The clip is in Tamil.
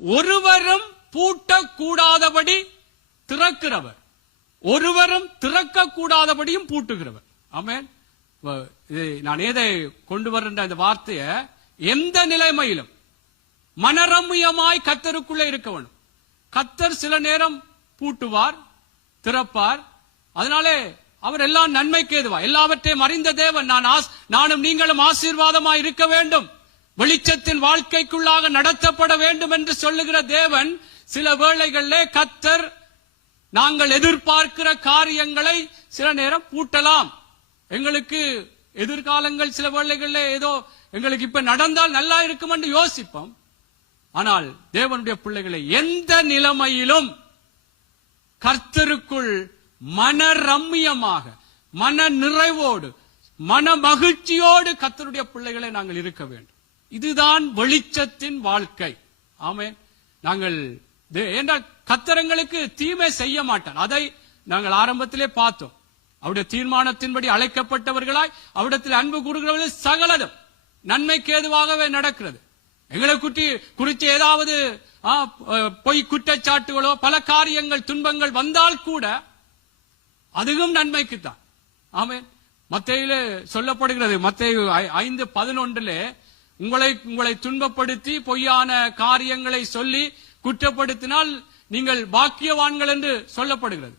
ஒருவரும் பூட்டக்கூடாதபடி திறக்கிறவர், ஒருவரும் திறக்க கூடாதபடியும் பூட்டுகிறவர். ஆமென். நான் ஏதை கொண்டு வருகின்ற இந்த வார்த்தைய எந்த நிலைமையிலும் மனரம்யமாய் கர்த்தருக்குள்ளே இருக்க வேண்டும். கர்த்தர் சில நேரம் பூட்டுவார், திறப்பார். அதனாலே அவர் எல்லாம் நன்மைக்கு ஏதுவா, எல்லாவற்றையும் அறிந்த தேவன். நானும் நீங்களும் ஆசீர்வாதமாய் இருக்க வேண்டும், வெளிச்சத்தின் வாழ்க்கைக்குள்ளாக நடத்தப்பட வேண்டும் என்று சொல்லுகிற தேவன் சில வேளைகளிலே கர்த்தர் நாங்கள் எதிர்பார்க்கிற காரியங்களை சில நேரம் பூட்டலாம். எங்களுக்கு எதிர்காலங்கள் சில வேளைகளிலே ஏதோ எங்களுக்கு இப்ப நடந்தால் நல்லா இருக்கும் என்று யோசிப்போம். ஆனால் தேவனுடைய பிள்ளைகளை எந்த நிலைமையிலும் கர்த்தருக்குள் மனரம்யமாக, மன நிறைவோடு, மன மகிழ்ச்சியோடு கர்த்தருடைய பிள்ளைகளை நாங்கள் இருக்க வேண்டும். இதுதான் வெளிச்சத்தின் வாழ்க்கை. ஆமென். நாங்கள் என்றால் கர்த்தரங்களுக்கு தீமை செய்ய மாட்டார். அதை நாங்கள் ஆரம்பத்திலே பார்த்தோம். அவருடைய தீர்மானத்தின்படி அழைக்கப்பட்டவர்களாய் அவரிடத்தில் அன்பு கூறுகிறவர்கள் சகலதும் நன்மைக்கு ஏதுவாகவே நடக்கிறது. எங்களை குறித்து ஏதாவது பொய் குற்றச்சாட்டுகளோ பல காரியங்கள் துன்பங்கள் வந்தால் கூட அதுவும் நன்மைக்குத்தான். ஆமென். மத்தேயுவிலே சொல்லப்படுகிறது, மத்தேயு 5:11 உங்களை துன்பப்படுத்தி பொய்யான காரியங்களை சொல்லி குற்றப்படுத்தினால் நீங்கள் பாக்கியவான்கள் என்று சொல்லப்படுகிறது.